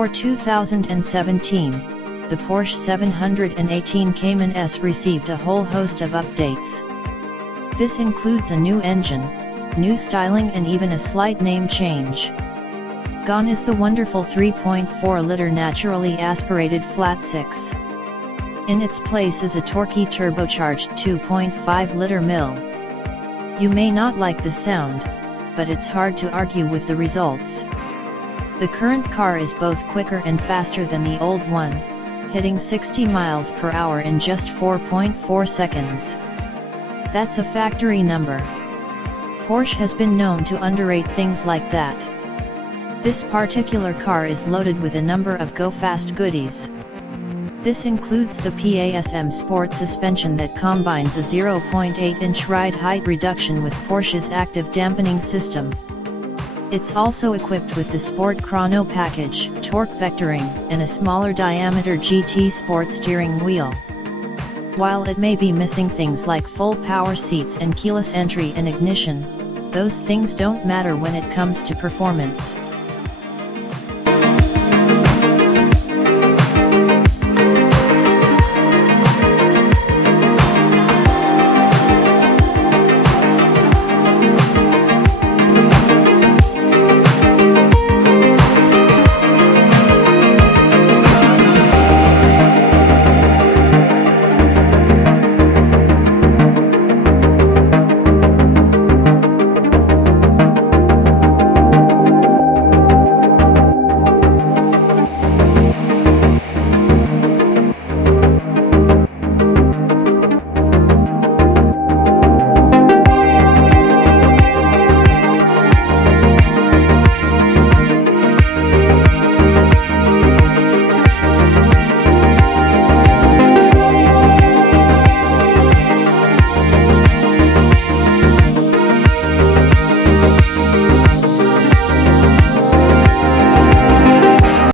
For 2017, the Porsche 718 Cayman S received a whole host of updates. This includes a new engine, new styling and even a slight name change. Gone is the wonderful 3.4-liter naturally aspirated flat 6. In its place is a torquey turbocharged 2.5-liter mill. You may not like the sound, but it's hard to argue with the results. The current car is both quicker and faster than the old one, hitting 60 miles per hour in just 4.4 seconds. That's a factory number. Porsche has been known to underrate things like that. This particular car is loaded with a number of go-fast goodies. This includes the PASM Sport suspension that combines a 0.8-inch ride height reduction with Porsche's active dampening system. It's also equipped with the Sport Chrono package, torque vectoring, and a smaller diameter GT Sport steering wheel. While it may be missing things like full power seats and keyless entry and ignition, those things don't matter when it comes to performance.